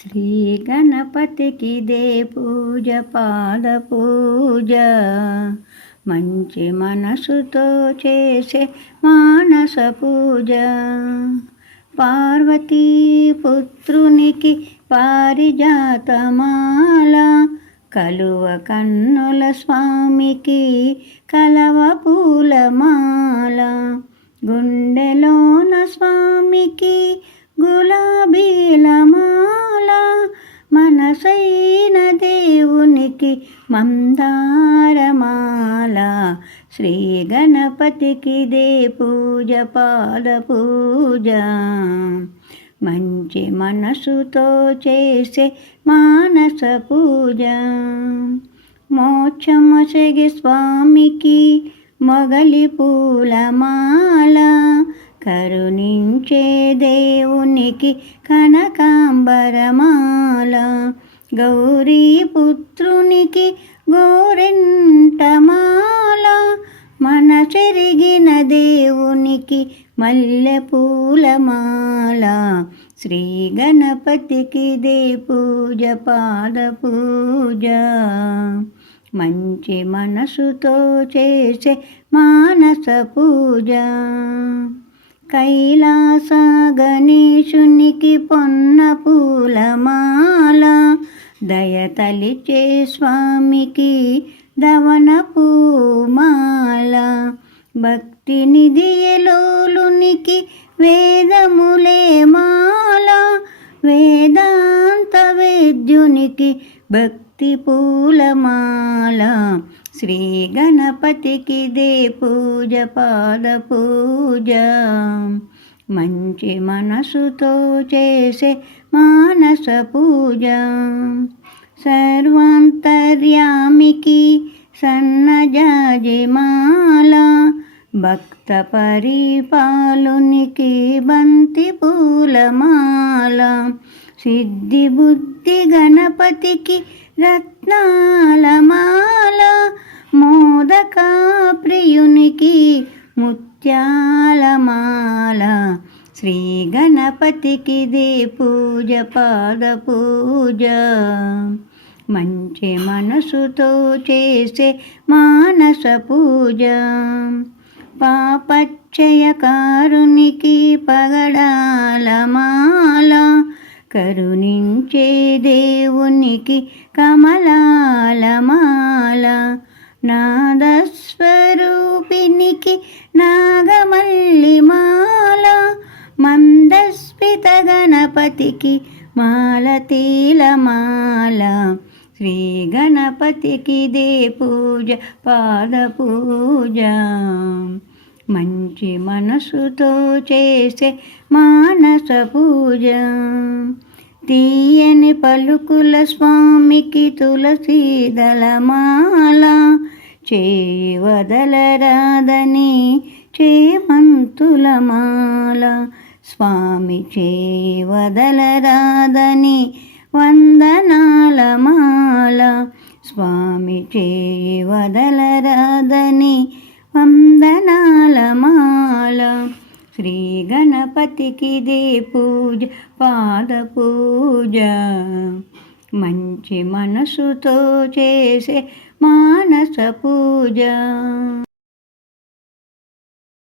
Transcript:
శ్రీ గణపతికి దే పూజ పాద పూజ. మంచి మనసుతో చేసే మానస పూజ. పార్వతీ పుత్రునికి పారిజాతమాల. కలువ కన్నుల స్వామికి కలవ పూలమాల గుండెలోన స్వామికి గులాబీల మందారమాల శ్రీ గణపతికి దే పూజ పాద పూజ. మంచి మనసుతో చేసే మానస పూజ. మోక్షమసగి స్వామికి మొగలి పూలమాల. కరుణించే దేవునికి కనకాంబరమాల. గౌరీ పుత్రునికి గోరెంటమాల మన చెరిగిన దేవునికి మల్లె పూలమాల శ్రీ గణపతికి దే పూజ పాద పూజ మంచి మనసుతో చేసే మానస పూజ. కైలాస గణేశునికి పొన్న పూలమాల దయతలిచే స్వామికి దవన పూమాల భక్తి నిధియలోలునికి వేదములే మాల. వేదాంత వేద్యునికి భక్తి పూలమాల శ్రీ గణపతికి దే పూజ పాద పూజ. మంచి మనసుతో చేసే మానస పూజ. సర్వాంతర్యామికి సన్నజాజిమాల భక్త పరిపాలునికి బంతి పూలమాల సిద్ధి బుద్ధి గణపతికి రత్నాలమాల మోదక ప్రియునికి ముత్యా శ్రీ గణపతికి పూజ పాద పూజ. మంచి మనసుతో చేసే మానస పూజ. పాపచ్చయకారునికి పగడాలమాల కరుణించే దేవునికి కమలాలమాల గణపతికి గణపతికి మాలతీలమాల శ్రీ గణపతికి దే పూజ పాద పూజ. మంచి మనసుతో చేసే మానస పూజ. తీయని పలుకుల స్వామికి తులసీదళమాల చేయి వదలరాదని చేమంతులమాల. స్వామి చేయి వందనాల వందనాలమాల. స్వామి చేయి వందనాల వందనాలమాల. శ్రీ గణపతికి దే పూజ పాద పూజ. మంచి మనసుతో చేసే మానస పూజ.